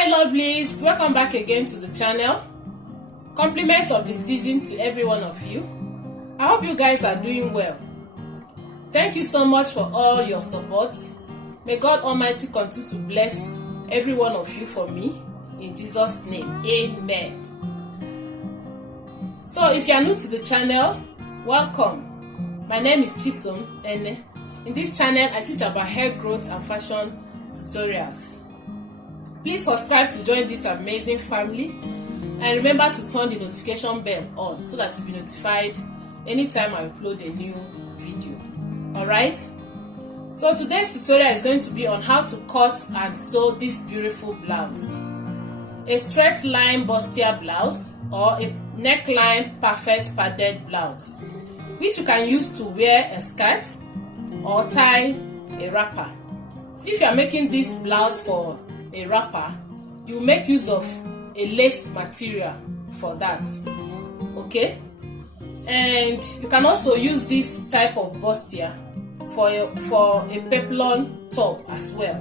Hi lovelies, welcome back again to the channel. Compliment of the season to every one of you. I hope you guys are doing well. Thank you so much for all your support. May God Almighty continue to bless every one of you for me. In Jesus' name, amen. So if you are new to the channel, welcome. My name is Chisom and in this channel I teach about hair growth and fashion tutorials. Please subscribe to join this amazing family and remember to turn the notification bell on so that you'll be notified anytime I upload a new video. Alright? So today's tutorial is going to be on how to cut and sew this beautiful blouse. A straight line bustier blouse or a neckline perfect padded blouse, which you can use to wear a skirt or tie a wrapper. If you are making this blouse for a wrapper, you make use of a lace material for that. Okay, and you can also use this type of bustier for a peplon top as well.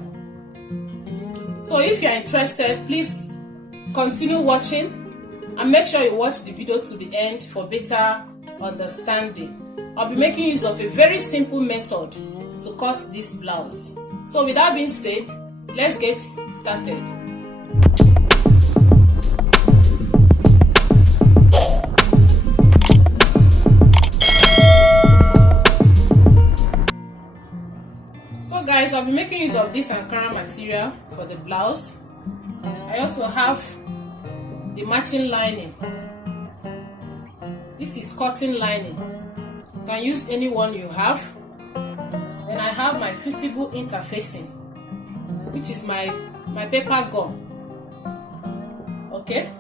So if you are interested, please continue watching and make sure you watch the video to the end for better understanding. I'll be making use of a very simple method to cut this blouse. So with that being said, let's get started. So guys, I'll be making use of this Ankara material for the blouse. I also have the matching lining. This is cotton lining. You can use any one you have. Then I have my fusible interfacing, which is my paper gum. Okay,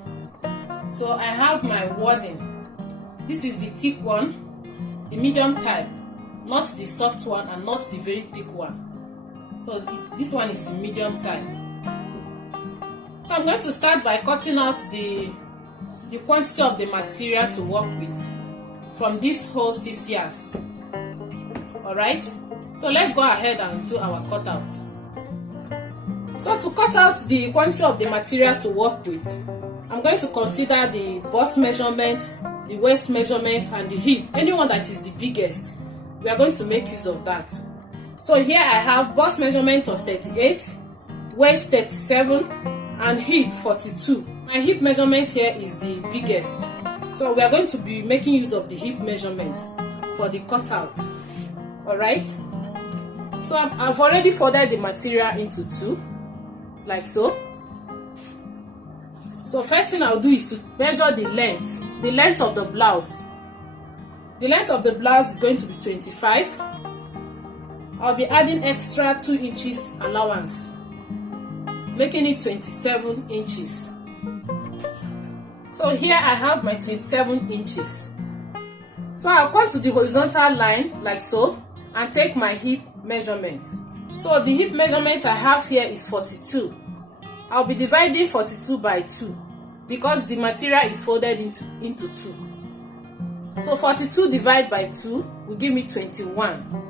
so I have my wadding. This is the thick one, the medium type, not the soft one and not the very thick one. So this one is the medium type. So I'm going to start by cutting out the quantity of the material to work with from this whole 6 yards. Alright, so let's go ahead and do our cutouts. So to cut out the quantity of the material to work with, I'm going to consider the bust measurement, the waist measurement and the hip, anyone that is the biggest. We are going to make use of that. So here I have bust measurement of 38, waist 37 and hip 42. My hip measurement here is the biggest, so we are going to be making use of the hip measurement for the cutout. Alright, so I've already folded the material into two, like so. So first thing I'll do is to measure the length of the blouse. The length of the blouse is going to be 25. I'll be adding extra 2 inches allowance, making it 27 inches. So here I have my 27 inches. So I'll come to the horizontal line like so and take my hip measurement. So the hip measurement I have here is 42. I'll be dividing 42 by 2 because the material is folded into 2. So 42 divided by 2 will give me 21.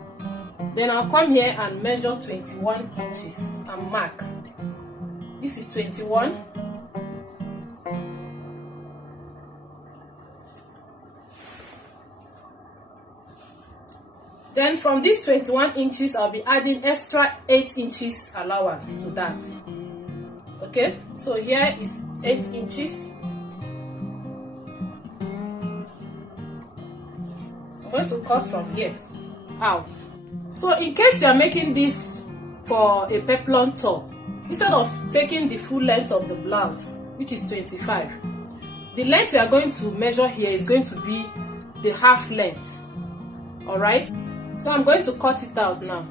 Then I'll come here and measure 21 inches and mark. This is 21. Then from this 21 inches, I'll be adding extra 8 inches allowance to that. Okay, so here is 8 inches. I'm going to cut from here out. So in case you are making this for a peplon top, instead of taking the full length of the blouse, which is 25, the length we are going to measure here is going to be the half length. Alright, so I'm going to cut it out now.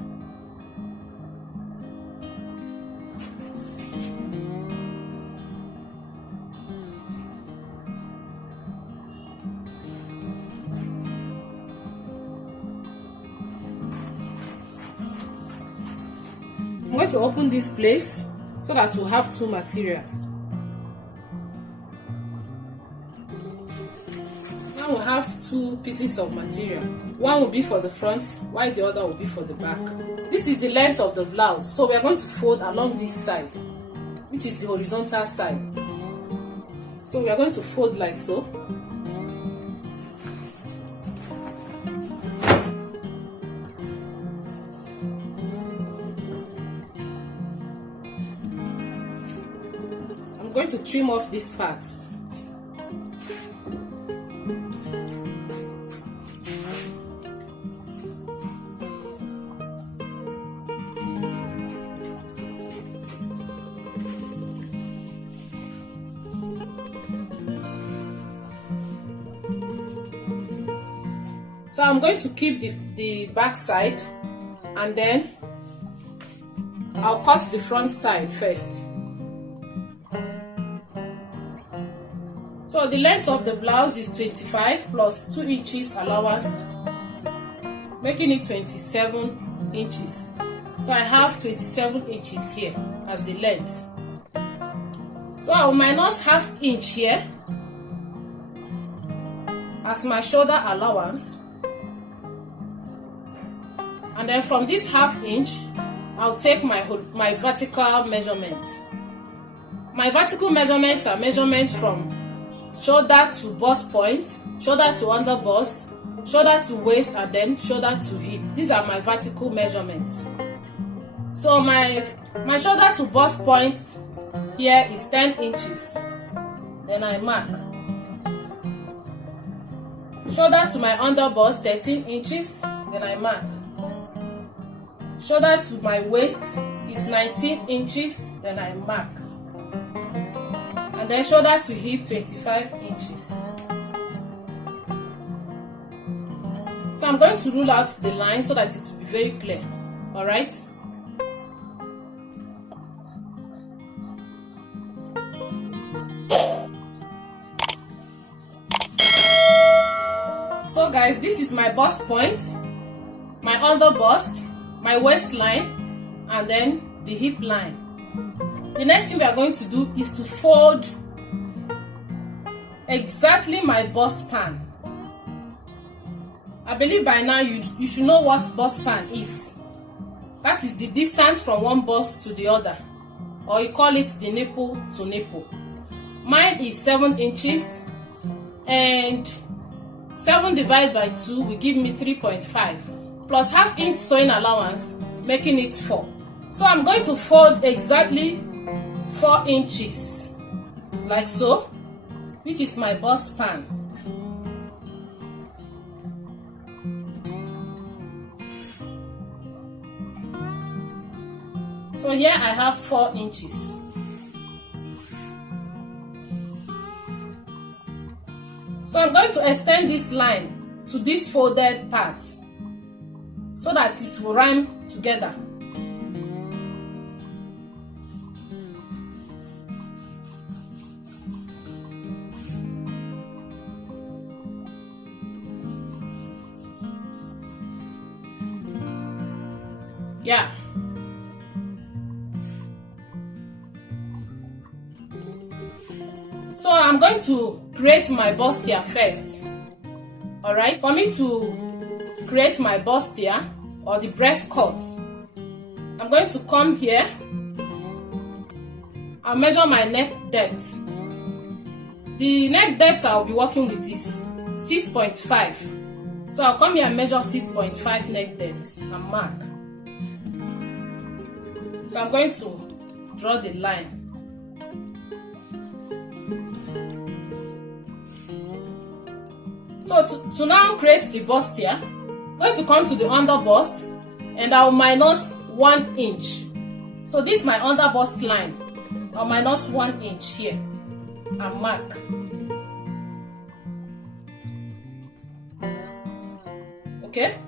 I'm going to open this place so that we'll have two materials. Now we'll have two pieces of material. One will be for the front, while the other will be for the back. This is the length of the blouse, so we are going to fold along this side, which is the horizontal side. So we are going to fold like so. I'm going to trim off this part. So I'm going to keep the back side, and then I'll cut the front side first. So the length of the blouse is 25 plus 2 inches allowance, making it 27 inches. So I have 27 inches here as the length. So I will minus half inch here as my shoulder allowance. And then from this half inch, I'll take my vertical measurement. My vertical measurements are measurements from shoulder to bust point, shoulder to under bust, shoulder to waist, and then shoulder to hip. These are my vertical measurements. So my shoulder to bust point here is 10 inches. Then I mark. Shoulder to my under bust 13 inches. Then I mark. Shoulder to my waist is 19 inches, then I mark. And then shoulder to hip 25 inches. So I'm going to rule out the line so that it will be very clear. Alright? So guys, this is my bust point, my under bust, my waistline, and then the hip line. The next thing we are going to do is to fold exactly my bust pan. I believe by now you should know what bust pan is. That is the distance from one bust to the other, or you call it the nipple to nipple. Mine is 7 inches, and 7 divided by 2 will give me 3.5. Plus half inch sewing allowance, making it 4. So I'm going to fold exactly 4 inches like so, which is my bust pan. So here I have 4 inches. So I'm going to extend this line to this folded part, so that it will rhyme together. Yeah. So I'm going to create my bustier first. Alright, for me to create my bustier or the breast cut, I'm going to come here. I'll measure my neck depth. The neck depth I'll be working with is 6.5. So I'll come here and measure 6.5 neck depth and mark. So I'm going to draw the line. So to now create the bustier, I'm going to come to the under bust and I'll minus 1 inch. So this is my under bust line. I'll minus 1 inch here and mark. Okay?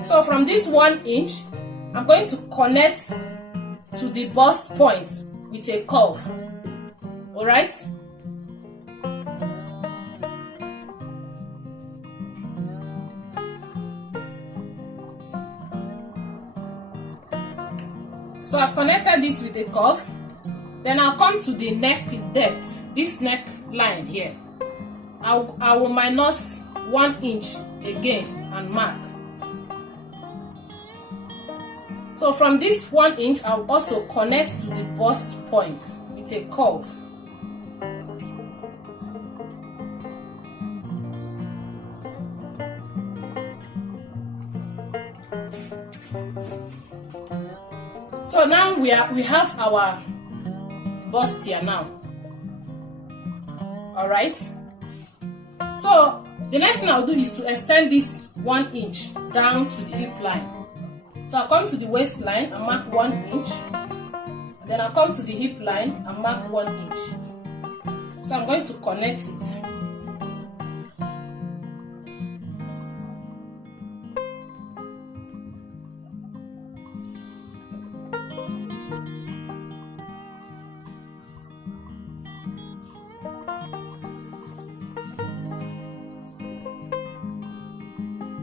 So from this 1 inch, I'm going to connect to the bust point with a curve. Alright? So I've connected it with a curve. Then I'll come to the neck depth, this neck line here. I will minus 1 inch again and mark. So So from this 1 inch, I'll also connect to the bust point with a curve. So now we have our bustier now. All right. So the next thing I'll do is to extend this 1 inch down to the hip line. So I'll come to the waistline and mark 1 inch. And then I'll come to the hip line and mark 1 inch. So I'm going to connect it.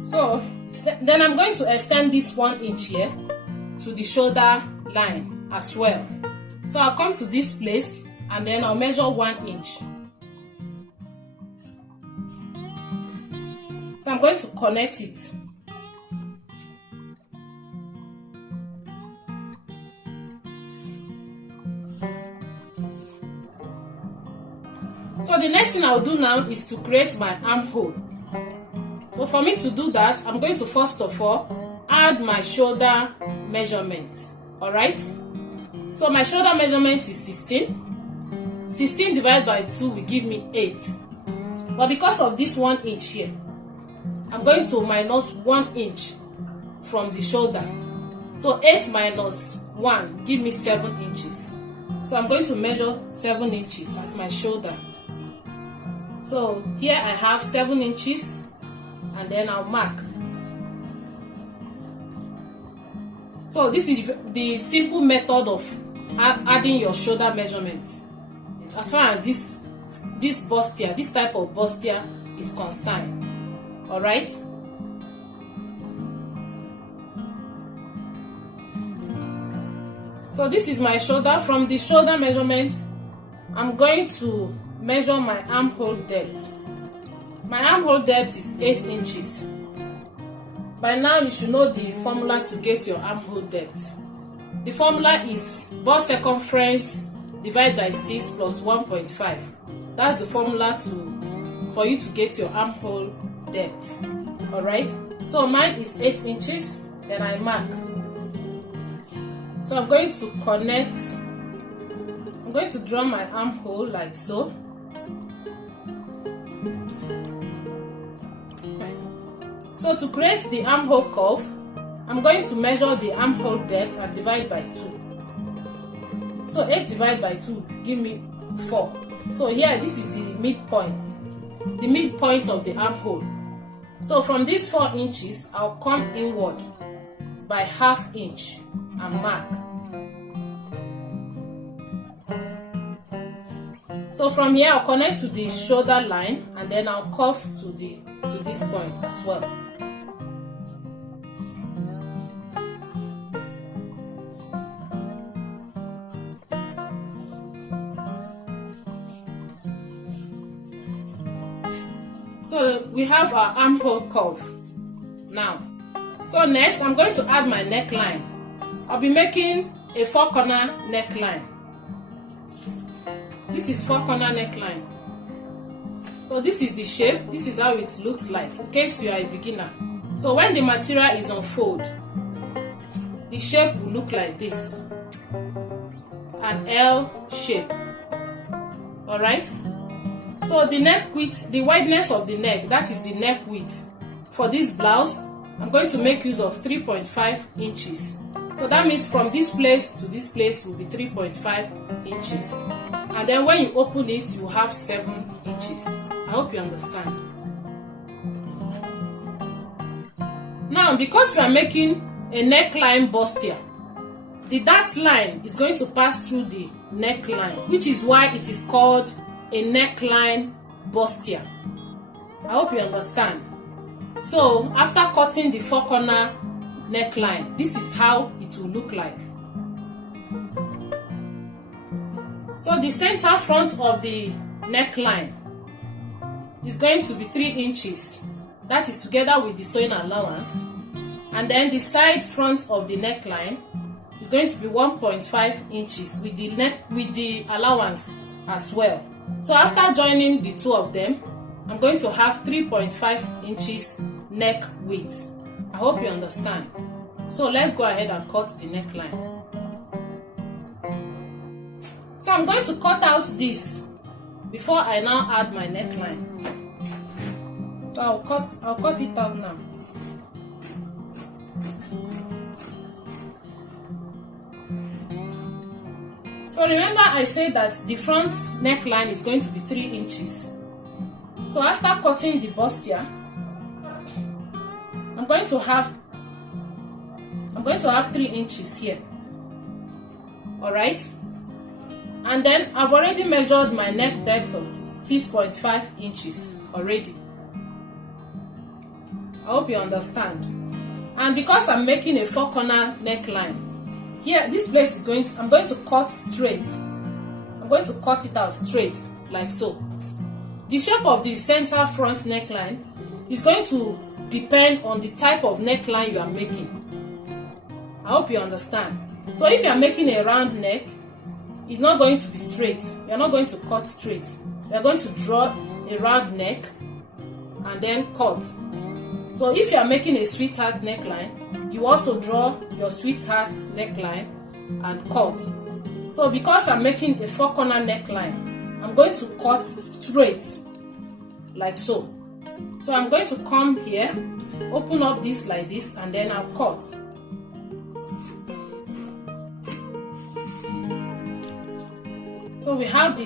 So then I'm going to extend this 1 inch here to the shoulder line as well. So I'll come to this place and then I'll measure 1 inch. So I'm going to connect it. So the next thing I'll do now is to create my armhole. So for me to do that, I'm going to first of all add my shoulder measurement. Alright? So my shoulder measurement is 16. 16 divided by 2 will give me 8. But because of this 1 inch here, I'm going to minus 1 inch from the shoulder. So 8 minus 1 give me 7 inches. So I'm going to measure 7 inches as my shoulder. So here I have 7 inches. And then I'll mark. So this is the simple method of adding your shoulder measurement as far as this bustier, this type of bustier is concerned. All right. So this is my shoulder. From the shoulder measurement, I'm going to measure my armhole depth. My armhole depth is 8 inches. By now you should know the formula to get your armhole depth. The formula is bust circumference divided by 6 plus 1.5. That's the formula for you to get your armhole depth. Alright, so mine is 8 inches, then I mark. So I'm going to connect, I'm going to draw my armhole like so. So to create the armhole curve, I'm going to measure the armhole depth and divide by 2. So 8 divided by 2 give me 4. So here this is the midpoint of the armhole. So from these 4 inches, I'll come inward by ½ inch and mark. So from here I'll connect to the shoulder line and then I'll curve to this point as well. So we have our armhole curve now. So next I'm going to add my neckline. I'll be making a 4-corner neckline. This is 4-corner neckline. So this is the shape. This is how it looks like in case you are a beginner. So when the material is unfolded, the shape will look like this, an L shape. Alright. So the neck width, the wideness of the neck, that is the neck width. For this blouse, I'm going to make use of 3.5 inches. So that means from this place to this place will be 3.5 inches. And then when you open it, you have 7 inches. I hope you understand. Now, because we are making a neckline bustier, the dart line is going to pass through the neckline, which is why it is called a neckline bustier. I hope you understand. So after cutting the 4-corner neckline, this is how it will look like. So the center front of the neckline is going to be 3 inches. That is together with the sewing allowance. And then the side front of the neckline is going to be 1.5 inches with the allowance as well. So after joining the two of them, I'm going to have 3.5 inches neck width. I hope you understand. So let's go ahead and cut the neckline. So I'm going to cut out this before I now add my neckline. So I'll cut it out now. So remember I said that the front neckline is going to be 3 inches. So after cutting the bustier, I'm going to have 3 inches here. Alright? And then I've already measured my neck depth of 6.5 inches already. I hope you understand. And because I'm making a 4-corner neckline, here this place is I'm going to cut straight. I'm going to cut it out straight like so. The shape of the center front neckline is going to depend on the type of neckline you are making. I hope you understand. So if you are making a round neck, it's not going to be straight. You are not going to cut straight. You are going to draw a round neck and then cut. So if you are making a sweetheart neckline, you also draw your sweetheart neckline and cut. So because I'm making a 4-corner neckline, I'm going to cut straight like so. So I'm going to come here, open up this like this, and then I'll cut. So we have the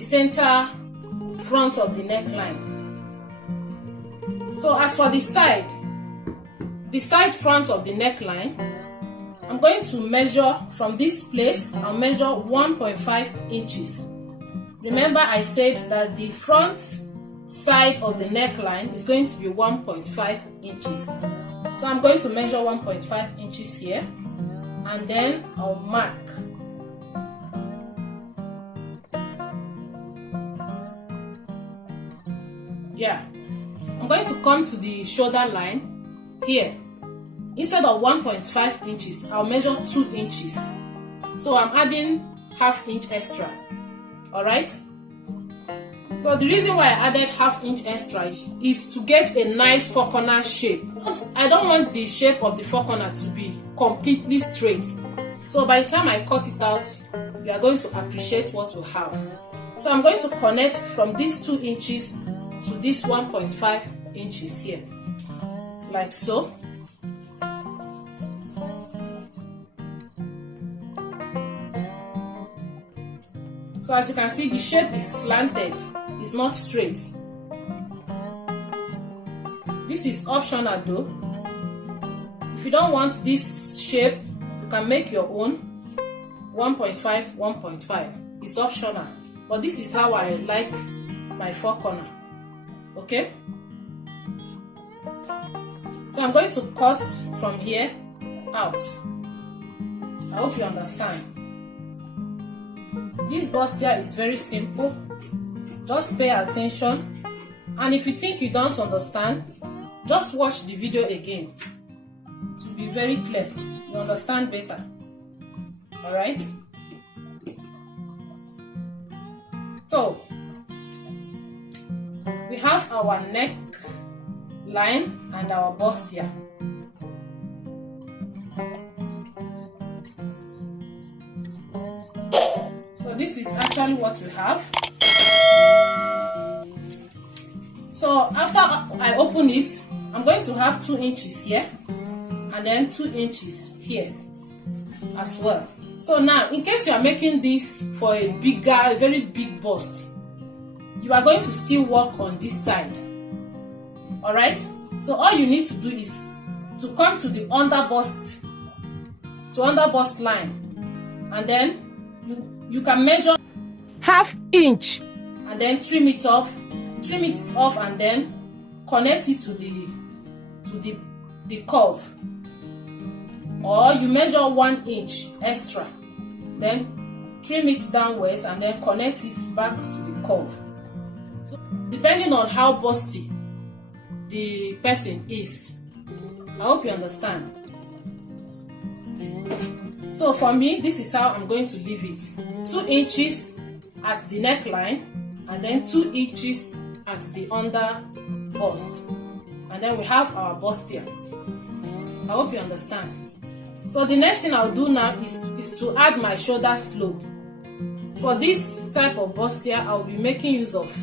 center front of the neckline. So as for the side front of the neckline, I'm going to measure from this place. I'll measure 1.5 inches. Remember I said that the front side of the neckline is going to be 1.5 inches. So I'm going to measure 1.5 inches here, and then I'll mark. Yeah, I'm going to come to the shoulder line here. Instead of 1.5 inches, I'll measure 2 inches. So I'm adding ½ inch extra. Alright? So the reason why I added ½ inch extra is to get a nice 4-corner shape. I don't want the shape of the 4-corner to be completely straight. So by the time I cut it out, you are going to appreciate what we have. So I'm going to connect from these 2 inches to this 1.5 inches here, like so. So as you can see, the shape is slanted, it's not straight. This is optional though. If you don't want this shape, you can make your own 1.5, 1.5. It's optional, but this is how I like my 4-corner. Okay, so I'm going to cut from here out. I hope you understand. This bustier is very simple. Just pay attention, and if you think you don't understand, just watch the video again to be very clear. You understand better. Alright, so we have our neck line and our bustier. So this is actually what we have. So after I open it, I'm going to have 2 inches here and then 2 inches here as well. So now, in case you are making this for a very big bust, you are going to still work on this side. Alright, so all you need to do is to come to the under bust line, and then you can measure ½ inch and then trim it off, and then connect it to the curve, or you measure 1 inch extra, then trim it downwards and then connect it back to the curve. So, depending on how busty the person is. I hope you understand. So for me, this is how I'm going to leave it. 2 inches at the neckline and then 2 inches at the under bust. And then we have our bustier. I hope you understand. So the next thing I'll do now is to add my shoulder slope. For this type of bustier, I'll be making use of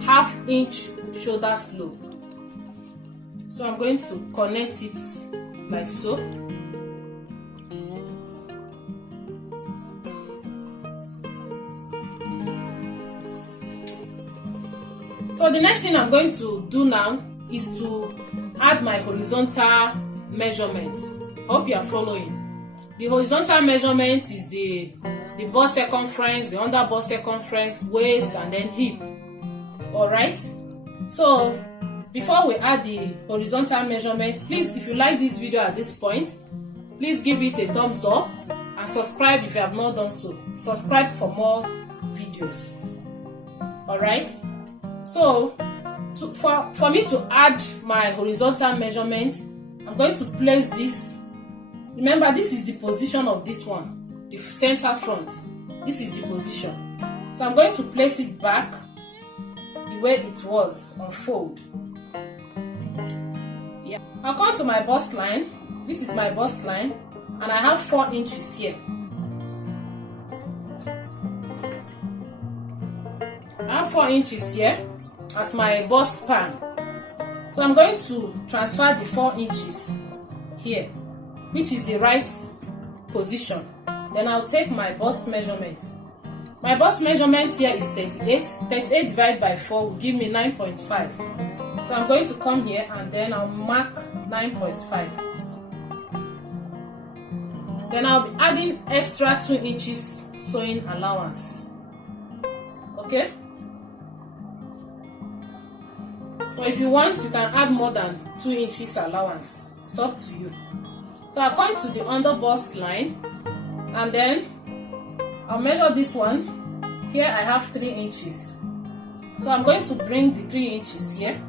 1/2 inch shoulder slope. So I'm going to connect it like so. So the next thing I'm going to do now is to add my horizontal measurement. I hope you are following. The horizontal measurement is the bust circumference, the under bust circumference, waist, and then hip. Alright? So before we add the horizontal measurement, please, if you like this video at this point, please give it a thumbs up and subscribe if you have not done so. Subscribe for more videos. Alright? So for me to add my horizontal measurement, I'm going to place this. Remember, this is the position of this one, the center front. This is the position. So I'm going to place it back the way it was on fold. Yeah. I'll come to my bust line. This is my bust line, and I have 4 inches here. I have 4 inches here as my bust span. So I'm going to transfer the 4 inches here, which is the right position. Then I'll take my bust measurement. My bust measurement here is 38. 38 divided by 4 will give me 9.5. So I'm going to come here and then I'll mark 9.5. Then I'll be adding extra 2 inches sewing allowance. Okay? So if you want, you can add more than 2 inches allowance. It's up to you. So I'll come to the under bust line and then I'll measure this one. Here I have 3 inches. So I'm going to bring the 3 inches here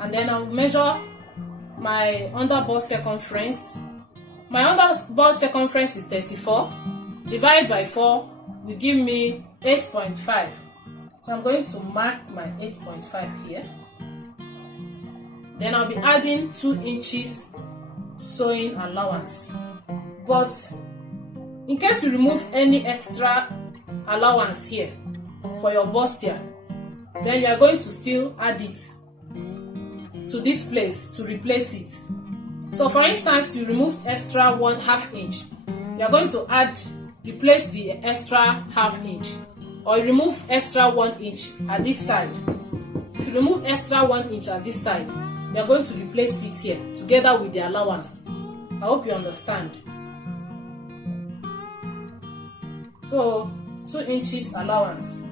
and then I'll measure my under bust circumference. My under bust circumference is 34. Divided by 4 will give me 8.5. So I'm going to mark my 8.5 here. Then I'll be adding 2 inches sewing allowance. But in case you remove any extra allowance here for your bustier, then you are going to still add it to this place to replace it. So for instance, you removed extra 1/2 inch. You are going to replace the extra 1/2 inch. Or you remove extra 1 inch at this side. If you remove extra 1 inch at this side, we are going to replace it here together with the allowance. I hope you understand. So 2 inches allowance.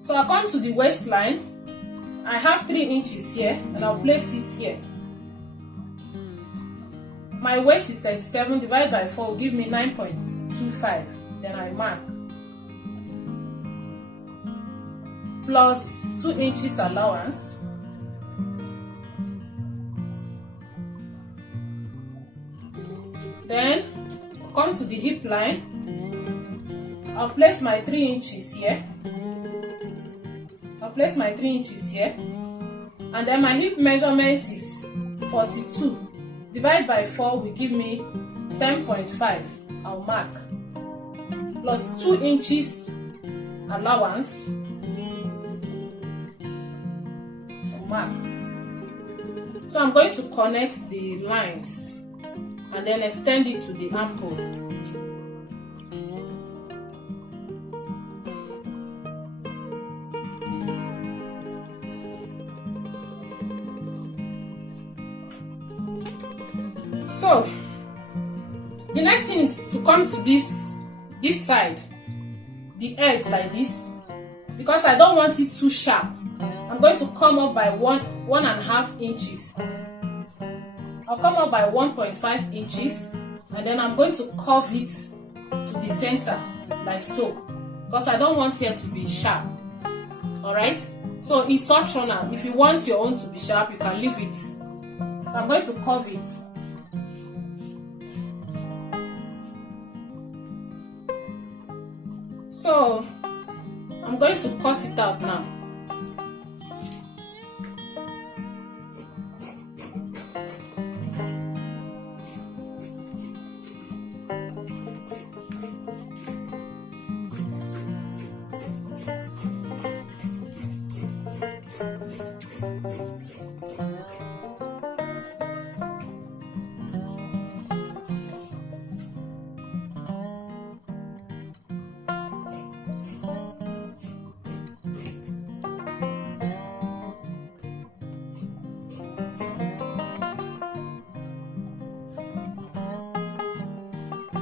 So I come to the waistline. I have 3 inches here and I'll place it here. My waist is 37 divided by 4 will give me 9.25. Then I mark. Plus 2 inches allowance. Then come to the hip line. I'll place my 3 inches here. I'll place my 3 inches here. And then my hip measurement is 42. Divided by 4 will give me 10.5. I'll mark. Plus 2 inches allowance. Mark. So I'm going to connect the lines and then extend it to the armhole. So the next thing is to come to this side, the edge like this, because I don't want it too sharp. I'm going to come up by 1.5 inches. I'll come up by 1.5 inches and then I'm going to curve it to the center like so, because I don't want it to be sharp. Alright, so it's optional. If you want your own to be sharp, you can leave it. So I'm going to curve it. So I'm going to cut it out now.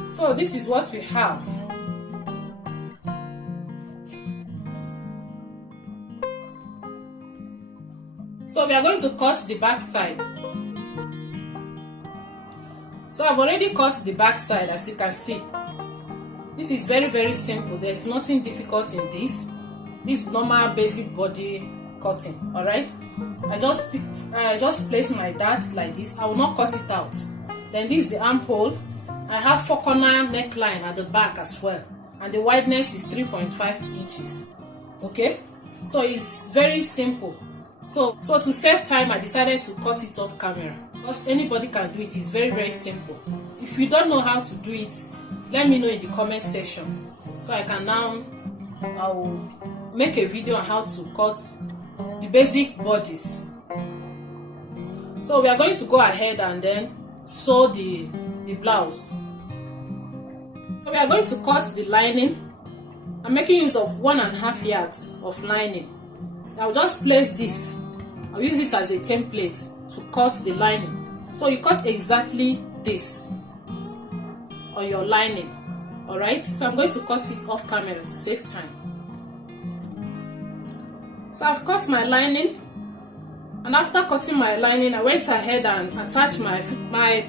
So this is what we have. So we are going to cut the back side. So I've already cut the back side, as you can see. This is very simple. There's nothing difficult in this. This is normal basic body cutting. All right. I just place my darts like this. I will not cut it out. Then this is the armhole. I have 4-corner neckline at the back as well, and the wideness is 3.5 inches. Okay, so it's very simple. So to save time, I decided to cut it off camera because anybody can do it. It's very simple. If you don't know how to do it, let me know in the comment section, so I can I will make a video on how to cut the basic bodies. So we are going to go ahead and then sew the blouse. So we are going to cut the lining. I'm making use of 1.5 yards of lining. I'll just place this. I'll use it as a template to cut the lining. So you cut exactly this on your lining. Alright, so I'm going to cut it off camera to save time. So I've cut my lining, and after cutting my lining, I went ahead and attached my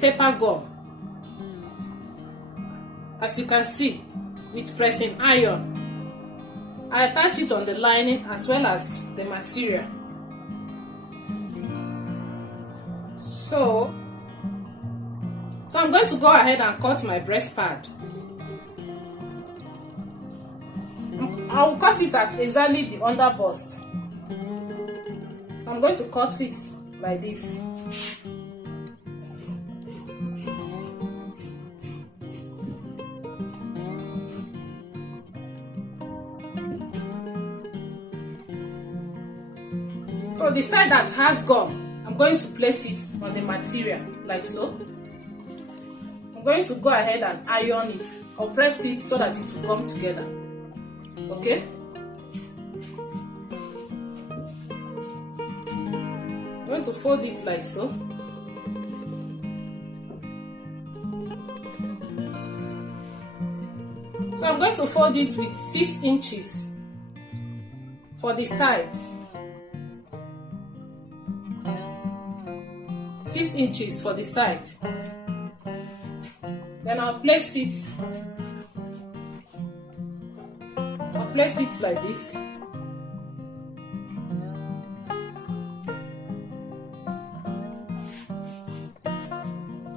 paper gum. As you can see, with pressing iron, I attach it on the lining as well as the material. So I'm going to go ahead and cut my breast pad. I will cut it at exactly the under bust. So I'm going to cut it like this. So the side that has gum, I'm going to place it on the material like so. I'm going to go ahead and iron it or press it so that it will come together. Okay? I'm going to fold it like so. So I'm going to fold it with 6 inches for the sides. 6 inches for the side. Then I'll place it like this.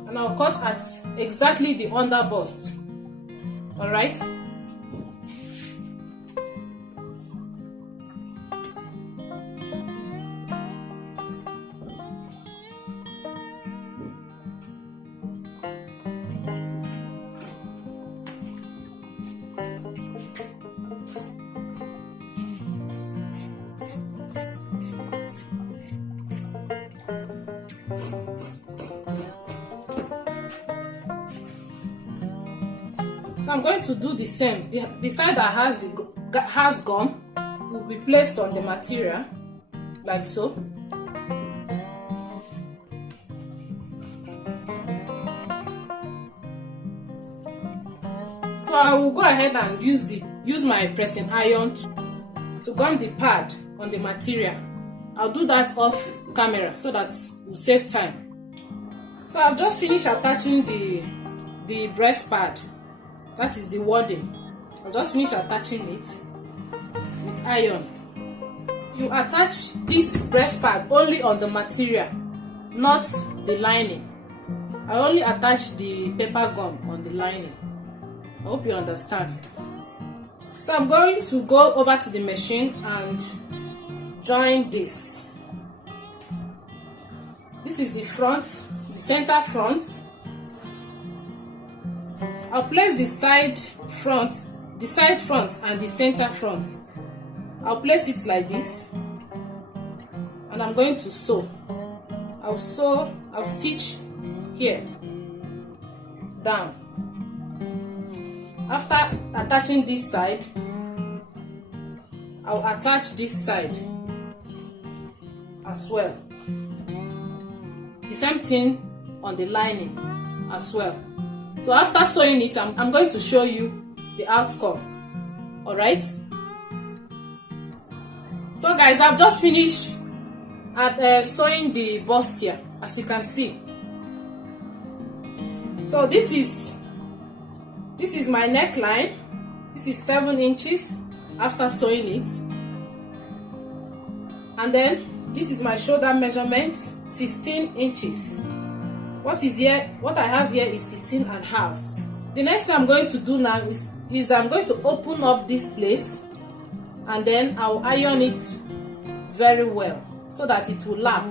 And I'll cut at exactly the under bust. Alright? So I'm going to do the same. The side that has gum will be placed on the material like so. So I will go ahead and use my pressing iron to gum the pad on the material. I'll do that off camera so that we'll save time. So I've just finished attaching the breast pad. That is the wording. I'll just finish attaching it with iron. You attach this breast pad only on the material, not the lining. I only attach the paper gum on the lining. I hope you understand. So I'm going to go over to the machine and join this. This is the front, the center front. I'll place the side front and the center front. I'll place it like this, and I'm going to sew. I'll stitch here down. After attaching this side, I'll attach this side as well. The same thing on the lining as well. So after sewing it, I'm going to show you the outcome. Alright? So guys, I've just finished at sewing the bustier, as you can see. So this is my neckline. This is 7 inches after sewing it. And then this is my shoulder measurement, 16 inches. What I have here is 16 and a half. The next thing I'm going to do now is that I'm going to open up this place, and then I'll iron it very well so that it will lap.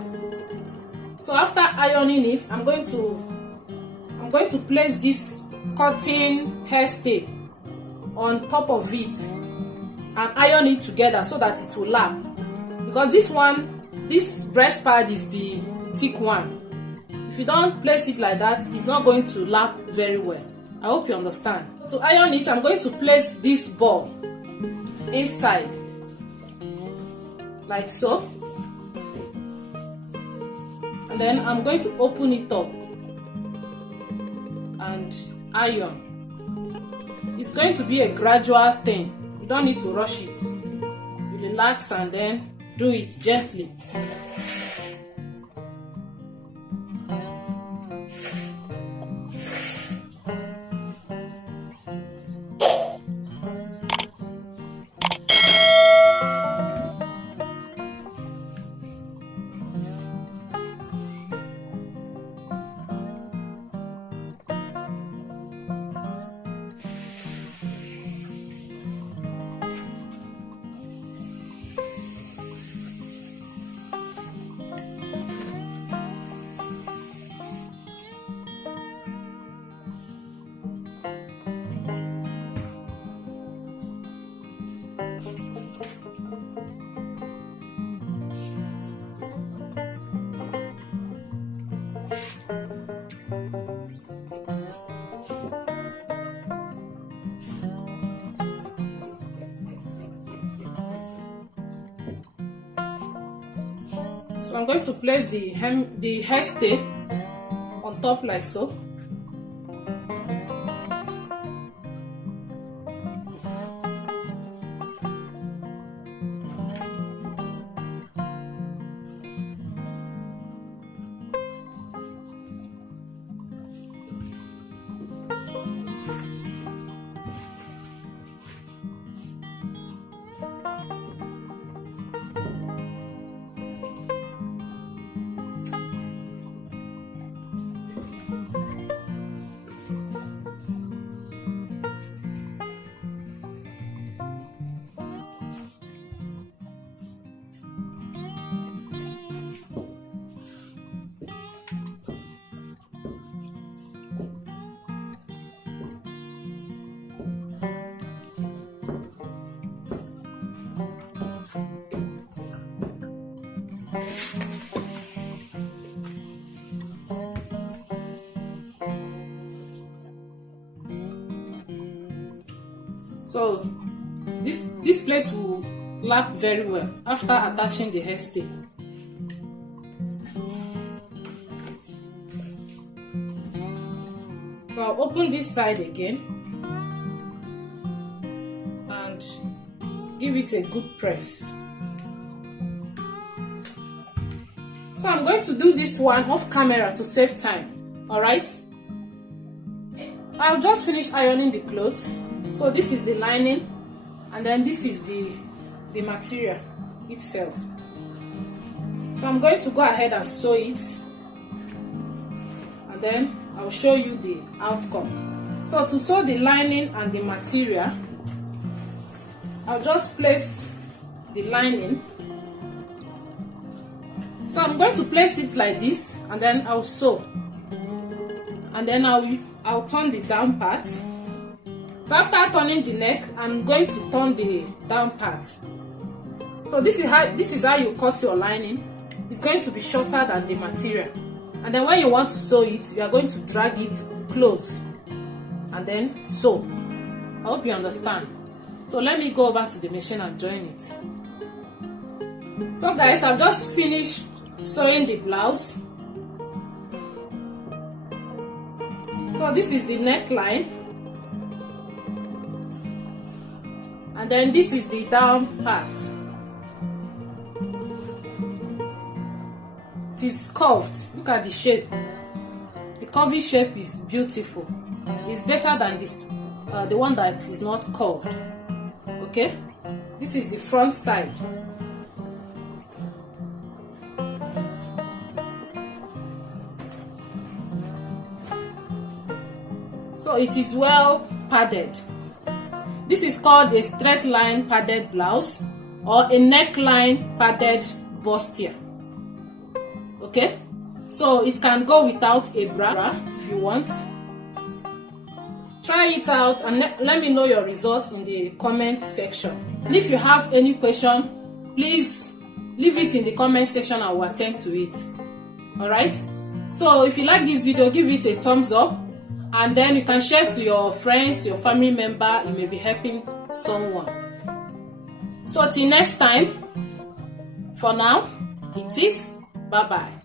So after ironing it, I'm going to place this cotton hairstay on top of it and iron it together so that it will lap. Because this breast pad is the thick one. If you don't place it like that, it's not going to lap very well. I hope you understand. To iron it, I'm going to place this ball inside, like so. And then I'm going to open it up and iron. It's going to be a gradual thing. You don't need to rush it. You relax and then do it gently. So I'm going to place the hairstay on top like so. So this place will lap very well after attaching the hairstay. So I'll open this side again and give it a good press. So I'm going to do this one off camera to save time. Alright, I'll just finish ironing the clothes. So this is the lining, and then this is the material itself. So I'm going to go ahead and sew it, and then I'll show you the outcome. So to sew the lining and the material, I'll just place the lining. So I'm going to place it like this, and then I'll sew, and then I'll turn the down part. So after turning the neck, I'm going to turn the down part. So this is how you cut your lining. It's going to be shorter than the material, and then when you want to sew it, you are going to drag it close and then sew. I hope you understand. So let me go over to the machine and join it. So guys, I've just finished sewing the blouse. So this is the neckline, and then this is the down part. It is curved. Look at the shape. The curvy shape is beautiful. It's better than this the one that is not curved. Okay, this is the front side. So it is well padded. This is called a straight line padded blouse or a neckline padded bustier. Okay, so it can go without a bra if you want. Try it out and let me know your results in the comment section. And if you have any question, please leave it in the comment section. I will attend to it. Alright, so if you like this video, give it a thumbs up, and then you can share to your friends, your family member. You may be helping someone. So till next time, for now, it is bye bye.